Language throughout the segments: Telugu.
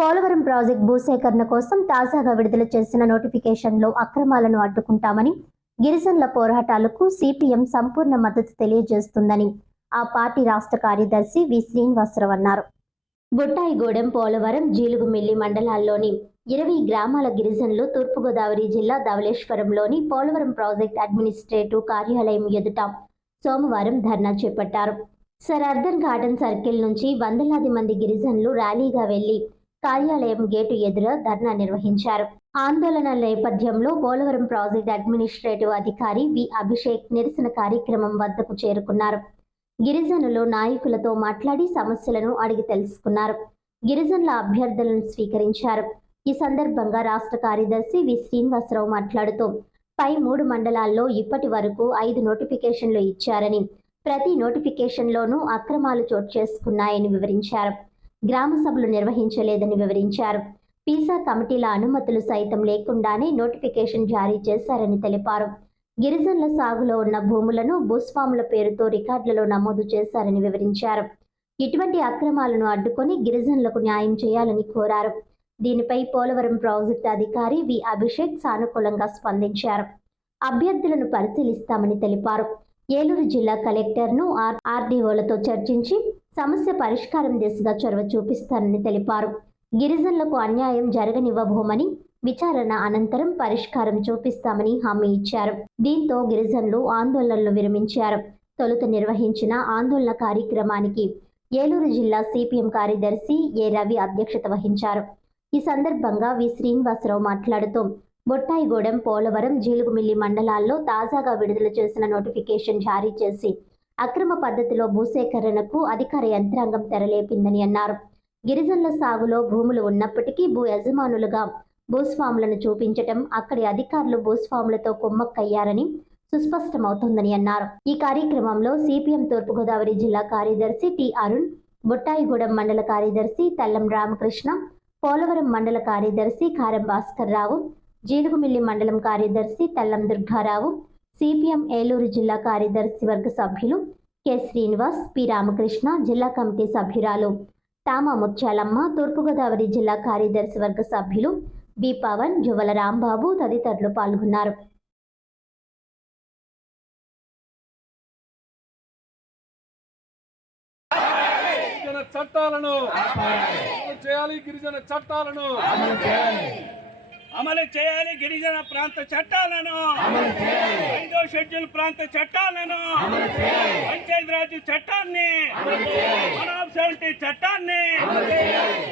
పోలవరం ప్రాజెక్టు భూసేకరణ కోసం తాజాగా విడుదల చేసిన నోటిఫికేషన్లో అక్రమాలను అడ్డుకుంటామని, గిరిజనుల పోరాటాలకు సిపిఎం సంపూర్ణ మద్దతు తెలియజేస్తుందని ఆ పార్టీ రాష్ట్ర కార్యదర్శి వి శ్రీనివాసరావు అన్నారు. బుట్టాయిగూడెం, పోలవరం, జీలుగుమిల్లి మండలాల్లోని 20 గ్రామాల గిరిజనులు తూర్పుగోదావరి జిల్లా ధవళేశ్వరంలోని పోలవరం ప్రాజెక్టు అడ్మినిస్ట్రేటివ్ కార్యాలయం ఎదుట సోమవారం ధర్నా చేపట్టారు. సర్ అర్దన్ గార్డెన్ సర్కిల్ నుంచి వందలాది మంది గిరిజనులు ర్యాలీగా వెళ్లి కార్యాలయం గేటు ఎదుర ధర్నా నిర్వహించారు. ఆందోళన నేపథ్యంలో పోలవరం ప్రాజెక్టు అడ్మినిస్ట్రేటివ్ అధికారి వి అభిషేక్ నిరసన కార్యక్రమం వద్దకు చేరుకున్నారు. గిరిజనులు నాయకులతో మాట్లాడి సమస్యలను అడిగి తెలుసుకున్నారు. గిరిజనుల అభ్యర్థులను స్వీకరించారు. ఈ సందర్భంగా రాష్ట్ర కార్యదర్శి వి శ్రీనివాసరావు మాట్లాడుతూ పై 3 మండలాల్లో ఇప్పటి వరకు 5 నోటిఫికేషన్లు ఇచ్చారని, ప్రతి నోటిఫికేషన్లోనూ అక్రమాలు చోటు చేసుకున్నాయని వివరించారు. గ్రామ సభలు నిర్వహించలేదని వివరించారు. పీసా కమిటీల అనుమతులు సైతం లేకుండానే నోటిఫికేషన్ జారీ చేశారని తెలిపారు. గిరిజనుల సాగులో ఉన్న భూములను భూస్వాముల పేరుతో రికార్డులలో నమోదు చేశారని వివరించారు. ఇటువంటి అక్రమాలను అడ్డుకొని గిరిజనులకు న్యాయం చేయాలని కోరారు. దీనిపై పోలవరం ప్రాజెక్టు అధికారి వి అభిషేక్ సానుకూలంగా స్పందించారు. అభ్యర్థులను పరిశీలిస్తామని తెలిపారు. ఏలూరు జిల్లా కలెక్టర్ను ఆర్డీఓలతో చర్చించి సమస్య పరిష్కారం దిశగా చొరవ చూపిస్తానని తెలిపారు. గిరిజనులకు అన్యాయం జరగనివ్వబోమని, విచారణ అనంతరం పరిష్కారం చూపిస్తామని హామీ ఇచ్చారు. దీంతో గిరిజనులు ఆందోళనలు విరమించారు. తొలుత నిర్వహించిన ఆందోళన కార్యక్రమానికి ఏలూరు జిల్లా సిపిఎం కార్యదర్శి ఏ రవి అధ్యక్షత వహించారు. ఈ సందర్భంగా వి శ్రీనివాసరావు మాట్లాడుతూ బొట్టాయిగూడెం, పోలవరం, జీలుగుమిల్లి మండలాల్లో తాజాగా విడుదల చేసిన నోటిఫికేషన్ జారీ చేసి అక్రమ పద్ధతిలో భూసేకరణకు అధికార యంత్రాంగం తెరలేపిందని అన్నారు. గిరిజనుల సాగులో భూములు ఉన్నప్పటికీ భూ యజమానులుగా భూస్వాములను చూపించటం, అక్కడి అధికారులు భూస్వాములతో కుమ్మక్కయ్యారని సుస్పష్టమవుతోందని అన్నారు. ఈ కార్యక్రమంలో సిపిఎం తూర్పుగోదావరి జిల్లా కార్యదర్శి టి అరుణ్, బుట్టాయిగూడెం మండల కార్యదర్శి తల్లం రామకృష్ణ, పోలవరం మండల కార్యదర్శి కారం భాస్కర్ రావు, జీలుగుమిల్లి మండలం కార్యదర్శి తల్లం దుర్గారావు, సిపిఎం ఏలూరు జిల్లా కార్యదర్శి వర్గ సభ్యులు కె శ్రీనివాస్, పి రామకృష్ణ, జిల్లా కమిటీ సభ్యురాలు తామా ముత్యాలమ్మ, తూర్పుగోదావరి జిల్లా కార్యదర్శి వర్గ సభ్యులు బి పవన్, జువల రాంబాబు తదితరులు పాల్గొన్నారు. చట్టాలను చేయాలి, గిరిజన చట్టాలను అమలు చేయాలి, గిరిజన ప్రాంత చట్టాలను, 5వ షెడ్యూల్ ప్రాంత చట్టాలను, పంచాయతీరాజ్ చట్టాన్ని, 170 చట్టాన్ని,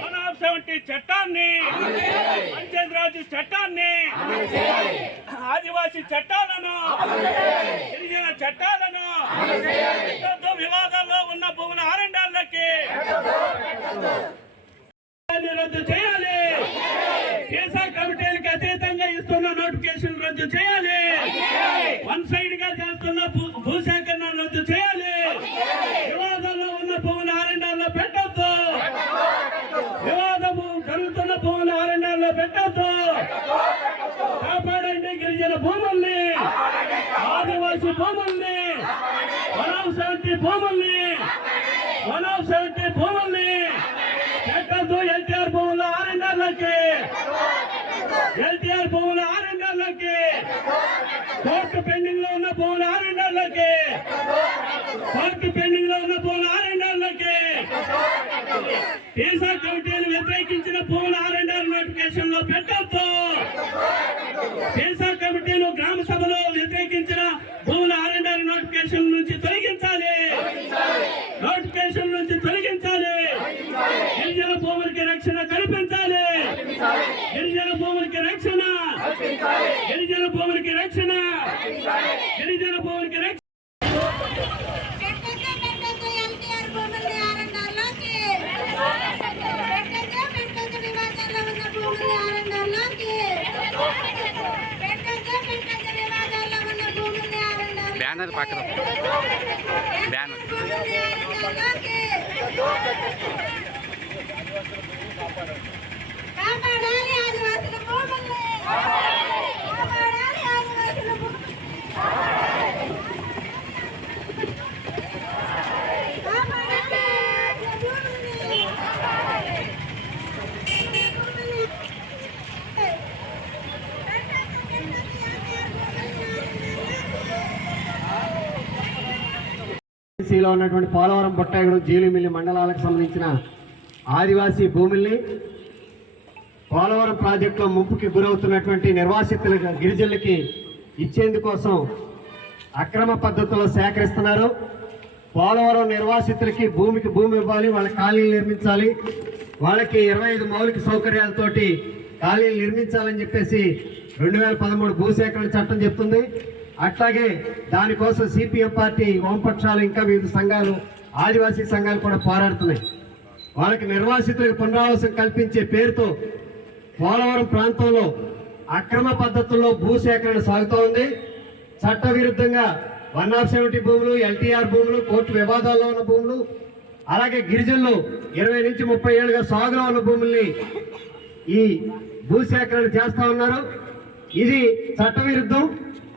170 చట్టాన్ని, పంచాయతీరాజ్ చట్టాన్ని, ఆదివాసీ చట్టాలను, గిరిజన చట్టాలను, వివాదాల్లో ఉన్న భూముల ఆరండాలకి రద్దు చేయాలి. పీసా కమిటీలకు అతీతంగా ఇస్తున్న నోటిఫికేషన్ రద్దు చేయాలి. వన్ సైడ్ గా చేస్తున్న భూసేకరణ రద్దు చేయాలి. వివాదాల్లో ఉన్న భూముల ఆరండాల్లో పెట్టొద్దు. వివాదము జరుగుతున్న భూముల ఆరండాల్లో పెట్టొద్దు. కాపాడండి గిరిజన భూముల్ని, ఆదివాసీ భూముల్ని, 170 భూముల్ని, 170 భూముల్ని పెట్టద్దు. ఎల్టీఆర్ భూముల ఆరండాలకి, ఎల్టీఆర్ భూముల ఆరండాలకి, కోర్టు పెండింగ్ లో ఉన్న భూముల ఆరండాలకి, కోర్టు పెండింగ్ లో ఉన్న భూముల ఆరండాలకి, పీసా కమిటీలు వ్యతిరేకించిన భూముల ఆరండాల నోటిఫికేషన్ లో పెట్టద్దు. పీసా కమిటీలు గ్రామ సభలో వ్యతిరేకించిన భూముల ఆరండాల నోటిఫికేషన్ నుంచి తొలగించాలి. నోటిఫికేషన్ నుంచి తొలగించాలి. గిరిజన భూములకి రక్షణ కల్పించాలి. గిరిజన భూములకి రక్షణ, గిరిజన భూములకి రక్షణ, గిరిజన భూములకి రక్షణ. బ్యానర్ పక్కన బ్యానర్ కాపాడాలి ఆదివాసుల భూముల్ని, కాపాడాలి ఆదివాసుల భూముల్ని, కాపాడాలి ఆదివాసుల భూముల్ని. లో ఉన్నటువంటి పోలవరం బొట్టాయిగూడెం జీలిమిల్లి మండలాలకు సంబంధించిన ఆదివాసీ భూముల్ని పోలవరం ప్రాజెక్టులో ముంపుకి గురవుతున్నటువంటి నిర్వాసితుల గిరిజనులకి ఇచ్చేందుకోసం అక్రమ పద్ధతిలో సేకరిస్తున్నారు. పోలవరం నిర్వాసితులకి భూమికి భూమి ఇవ్వాలి, వాళ్ళ కాలనీలు నిర్మించాలి, వాళ్ళకి 25 మౌలిక సౌకర్యాలతోటి కాలనీలు నిర్మించాలని చెప్పేసి 2013 భూసేకరణ చట్టం చెప్తుంది. అట్లాగే దానికోసం సిపిఎం పార్టీ, వామపక్షాలు, ఇంకా వివిధ సంఘాలు, ఆదివాసీ సంఘాలు కూడా పోరాడుతున్నాయి. వాళ్ళకి నిర్వాసితులకు పునరావాసం కల్పించే పేరుతో పోలవరం ప్రాంతంలో అక్రమ పద్ధతుల్లో భూసేకరణ సాగుతూ ఉంది. చట్టవిరుద్ధంగా 170 భూములు, ఎల్టీఆర్ భూములు, కోర్టు వివాదాల్లో ఉన్న భూములు, అలాగే గిరిజనులు 20 నుంచి 30 ఏళ్ళుగా సాగులో ఉన్న భూముల్ని ఈ భూసేకరణ చేస్తా ఉన్నారు. ఇది చట్టవిరుద్ధం.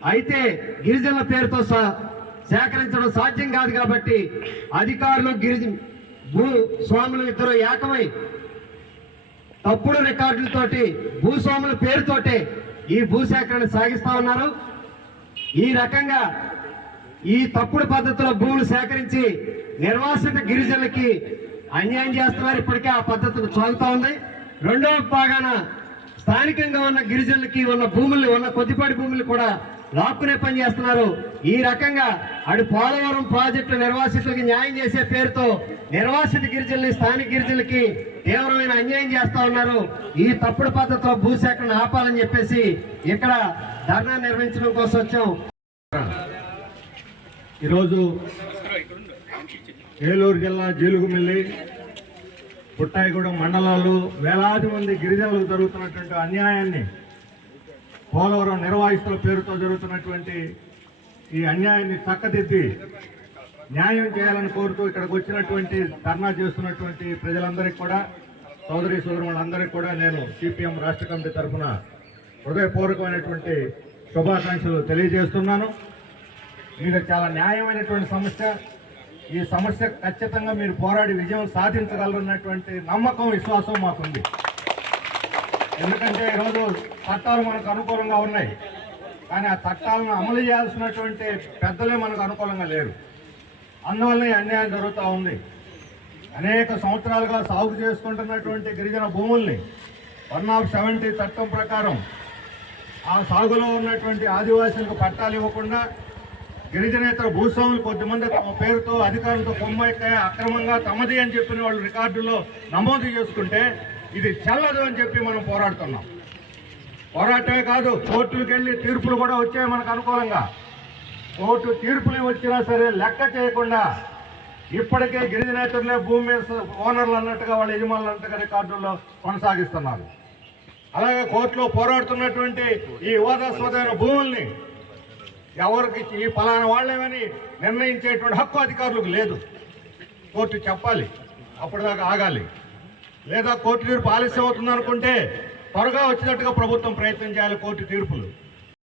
అయితే గిరిజనుల పేరుతో సేకరించడం సాధ్యం కాదు కాబట్టి అధికారులు, భూ స్వాములు ఇద్దరు ఏకమై తప్పుడు రికార్డులతోటి భూస్వాముల పేరుతోటే ఈ భూసేకరణ సాగిస్తా ఉన్నారు. ఈ రకంగా ఈ తప్పుడు పద్ధతిలో భూములు సేకరించి నిర్వాసిత గిరిజనులకి అన్యాయం చేస్తున్నారు. ఇప్పటికే ఆ పద్ధతులు సాగుతూ ఉంది. రెండవ భాగాన స్థానికంగా ఉన్న గిరిజనులకి ఉన్న భూముల్ని, ఉన్న కొద్దిపాటి భూములు కూడా లాక్కునే పని చేస్తున్నారు. ఈ రకంగా అటు పోలవరం ప్రాజెక్టు నిర్వాసితులకి న్యాయం చేసే పేరుతో నిర్వాసిత గిరిజనుల్ని, స్థానిక గిరిజనులకి తీవ్రమైన అన్యాయం చేస్తా ఉన్నారు. ఈ తప్పుడు పద్ధతిలో భూసేకరణ ఆపాలని చెప్పేసి ఇక్కడ ధర్నా నిర్వహించడం కోసం వచ్చాం. ఈరోజు ఏలూరు జిల్లా జీలుగుమిల్లి, బుట్టాయిగూడెం మండలాలు వేలాది మంది గిరిజనులకు జరుగుతున్నటువంటి అన్యాయాన్ని, పోలవరం నిర్వాహితుల పేరుతో జరుగుతున్నటువంటి ఈ అన్యాయాన్ని చక్కదిద్ది న్యాయం చేయాలని కోరుతూ ఇక్కడికి వచ్చినటువంటి ధర్నా చేస్తున్నటువంటి ప్రజలందరికీ కూడా, సోదరి సోదరులందరికీ కూడా నేను సిపిఎం రాష్ట్ర కమిటీ తరఫున హృదయపూర్వకమైనటువంటి శుభాకాంక్షలు తెలియజేస్తున్నాను. ఇది చాలా న్యాయమైనటువంటి సమస్య. ఈ సమస్య ఖచ్చితంగా మీరు పోరాడి విజయం సాధించగలరన్నటువంటి నమ్మకం, విశ్వాసం మాకుంది. ఎందుకంటే ఈరోజు చట్టాలు మనకు అనుకూలంగా ఉన్నాయి, కానీ ఆ చట్టాలను అమలు చేయాల్సినటువంటి పెద్దలే మనకు అనుకూలంగా లేరు. అందువల్ల ఈ అన్యాయం జరుగుతూ ఉంది. అనేక సంవత్సరాలుగా సాగు చేసుకుంటున్నటువంటి గిరిజన భూముల్ని 170 చట్టం ప్రకారం ఆ సాగులో ఉన్నటువంటి ఆదివాసులకు పట్టాలు ఇవ్వకుండా గిరిజనేతర భూస్వాములు కొద్దిమంది తమ పేరుతో అధికారులతో కొమ్మైకాయ అక్రమంగా తమది అని చెప్పిన వాళ్ళు రికార్డుల్లో నమోదు చేసుకుంటే ఇది చెల్లదు అని చెప్పి మనం పోరాడుతున్నాం. పోరాటమే కాదు, కోర్టులకు వెళ్ళి తీర్పులు కూడా వచ్చాయి మనకు అనుకూలంగా. కోర్టు తీర్పులు వచ్చినా సరే లెక్క చేయకుండా ఇప్పటికే గిరిజనేతరులే భూమి మీద ఓనర్లు అన్నట్టుగా, వాళ్ళ యజమానులు అన్నట్టుగా రికార్డుల్లో కొనసాగిస్తున్నారు. అలాగే కోర్టులో పోరాడుతున్నటువంటి ఈ హోదాస్పదమైన భూముల్ని ఎవరికి ఈ ఫలానా వాళ్ళేమని నిర్ణయించేటువంటి హక్కు అధికారులకు లేదు. కోర్టు చెప్పాలి, అప్పటిదాకా ఆగాలి. లేదా కోర్టు తీర్పు ఆలస్యం అవుతుంది అనుకుంటే త్వరగా వచ్చినట్టుగా ప్రభుత్వం ప్రయత్నం చేయాలి కోర్టు తీర్పులు.